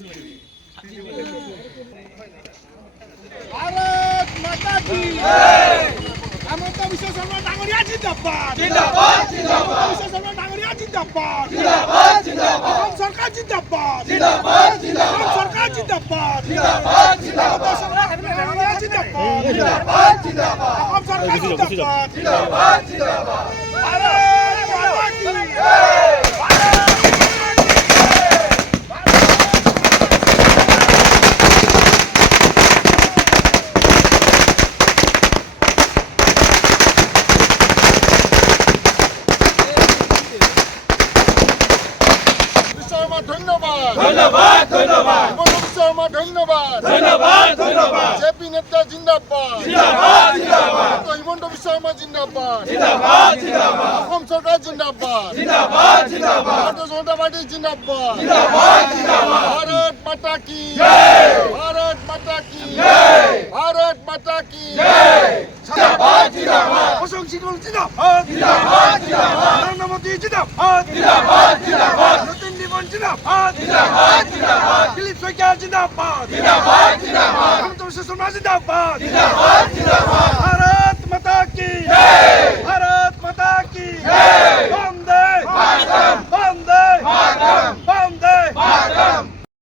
भारत माता की हेमंत विश्व शर्मा डांगरिया जिंदाबाद जिंदाबाद जिंदाबाद विश्व शर्मा डांगरिया जिंदाबाद जिंदाबाद जिंदाबाद हम सरकार जिंदाबाद जिंदाबाद हम जिंदाबाद सरकार जिंदाबाद जिंदाबाद जिंदाबाद डांगरिया जिंदाबाद जिंदाबाद जिंदाबाद हम सरकार जिंदाबाद जिंदाबाद जिंदाबाद भारत माता की ধন্যবাদ ধন্যবাদ ধন্যবাদ হিমন্ত শর্মা ধন্যবাদ ধন্যবাদ ধন্যবাদ জেপি নেতা জিন্দাবাদ জিন্দাবাদ জিন্দাবাদ হিমন্ত বিশ্ব শর্মা জিন্দাবাদ জিন্দাবাদ জিন্দাবাদ অসম সরকার জিন্দাবাদ জিন্দাবাদ জিন্দাবাদ ভারতীয় জনতা পার্টি জিন্দাবাদ জিন্দাবাদ জিন্দাবাদ ভারত মাতা কি জয় ভারত মাতা কি জয় ভারত মাতা কি জয় জিন্দাবাদ জিন্দাবাদ অসম সিংহ জিন্দাবাদ জিন্দাবাদ জিন্দাবাদ নরেন্দ্র মোদী জিন্দাবাদ জিন্দাবাদ জিন্দাবাদ নতুন জীবন জিন্দাবাদ জিন্দাবাদ জিন্দাবাদ দিলীপ সরকার জিন্দাবাদ জিন্দাবাদ জিন্দাবাদ হিমন্ত বিশ্ব শর্মা জিন্দাবাদ জিন্দাবাদ জিন্দাবাদ भारत माता की